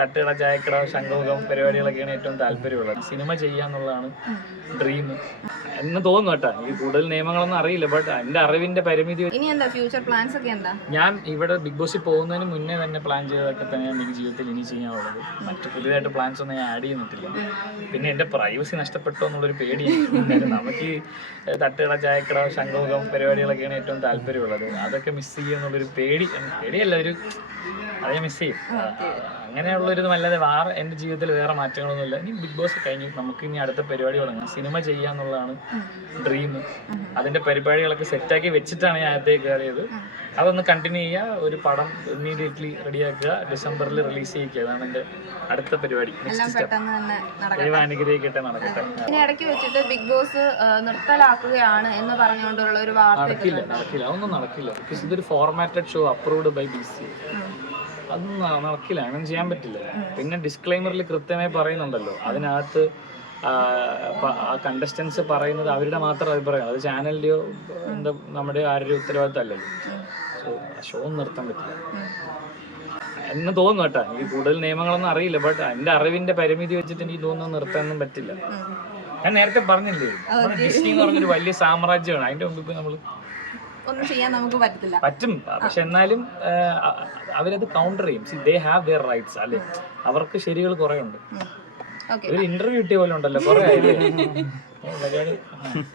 തട്ടുകട ചായക്കട ശംഖുമുഖം പരിപാടികളൊക്കെയാണ് ഏറ്റവും താല്പര്യമുള്ളത്. സിനിമ ചെയ്യാന്നുള്ളതാണ് ഡ്രീം എന്ന് തോന്നുന്നു കേട്ടോ. എനിക്ക് കൂടുതൽ നിയമങ്ങളൊന്നും അറിയില്ല ബട്ട് എന്റെ അറിവിന്റെ പരിമിതി ഇനി എന്താ? ഫ്യൂച്ചർ പ്ലാൻസ് ഒക്കെ എന്താ? ഞാൻ ഇവിടെ ബിഗ് ബോസിൽ പോകുന്നതിന് മുന്നേ തന്നെ പ്ലാൻ ചെയ്തതൊക്കെ തന്നെയാണ് എനിക്ക് ജീവിതത്തിൽ ഇനി ചെയ്യാനുള്ളത്. മറ്റു പുതിയതായിട്ട് പ്ലാൻസ് ഒന്നും ഞാൻ ആഡ് ചെയ്യുന്നില്ല പിന്നെ എന്റെ പ്രൈവസി നഷ്ടപ്പെട്ടോ എന്നുള്ളൊരു പേടി. നമുക്ക് ഈ തട്ടുകട ചായക്കട ശംഖുമുഖം പരിപാടികളൊക്കെയാണ് ഏറ്റവും താല്പര്യമുള്ളത്. അതൊക്കെ മിസ് ചെയ്യുന്നുള്ളൊരു പേടി പേടിയല്ല ഒരു അത് ഞാൻ മിസ് ചെയ്യും അങ്ങനെയുള്ളൊരു നല്ലത്. വേറെ എന്റെ ജീവിതത്തിൽ വേറെ മാറ്റങ്ങളൊന്നുമില്ല. ഇനി ബിഗ് ബോസ് കഴിഞ്ഞു. നമുക്ക് ഇനി അടുത്ത പരിപാടി തുടങ്ങാം. സിനിമ ചെയ്യാന്നുള്ളതാണ് ഡ്രീം അതിന്റെ പരിപാടികളൊക്കെ സെറ്റാക്കി വെച്ചിട്ടാണ് ഞാൻ അകത്തേക്ക് കയറിയത്. അതൊന്ന് കണ്ടിന്യൂ ചെയ്യുക. ഒരു പടം ഇമ്മീഡിയറ്റ്ലി റെഡിയാക്കുക ഡിസംബറിൽ റിലീസ് ചെയ്യിക്കുക. അതാണ് എന്റെ അടുത്ത പരിപാടി. ദൈവം അനുഗ്രഹിക്കട്ടെ നടക്കട്ടെ. ഇടയ്ക്ക് വെച്ചിട്ട് ബിഗ് ബോസ് നിർത്തലാക്കുകയാണ് എന്ന് പറഞ്ഞുകൊണ്ടുള്ള ഒരു വാർത്ത നടക്കില്ല നടക്കില്ല. അതൊന്നും നടക്കില്ല. ബിക്കോസ് ഇതൊരു formatted show approved by B C ന- നടക്കില്ല. അങ്ങനെ ചെയ്യാൻ പറ്റില്ല. പിന്നെ ഡിസ്ക്ലൈമറിൽ കൃത്യമായി പറയുന്നുണ്ടല്ലോ. അതിനകത്ത് ആ, കണ്ടസ്റ്റൻസ് പറയുന്നത് അവരുടെ മാത്രം അഭിപ്രായം അത് ചാനലിന്റെയോ എന്താ നമ്മുടെ ആരുടെ ഉത്തരവാദിത്തം അല്ലല്ലോ സോ ഷോ നിർത്താൻ പറ്റില്ല. എന്ന് തോന്നുന്നു കേട്ടോ. എനിക്ക് കൂടുതൽ നിയമങ്ങളൊന്നും അറിയില്ല. ബട്ട് എന്റെ അറിവിന്റെ പരിമിതി വെച്ചിട്ട് എനിക്ക് തോന്നുന്നു നിർത്താനൊന്നും പറ്റില്ല. ഞാൻ നേരത്തെ പറഞ്ഞില്ലേ? ഡിസ്നി എന്ന് പറഞ്ഞൊരു വലിയ സാമ്രാജ്യമാണ്. അതിന്റെ മുമ്പ് നമ്മൾ ഒന്നും ചെയ്യാൻ നമുക്ക് പറ്റത്തില്ല. പറ്റും. പക്ഷെ എന്നാലും അവരത് കൗണ്ടർ ചെയ്യും. See they have their rights അല്ലെ? അവർക്ക് ശരികൾ കുറെ ഉണ്ട്. ഒരു ഇന്റർവ്യൂ കിട്ടിയ പോലെ ഉണ്ടല്ലോ കുറെ പരിപാടി.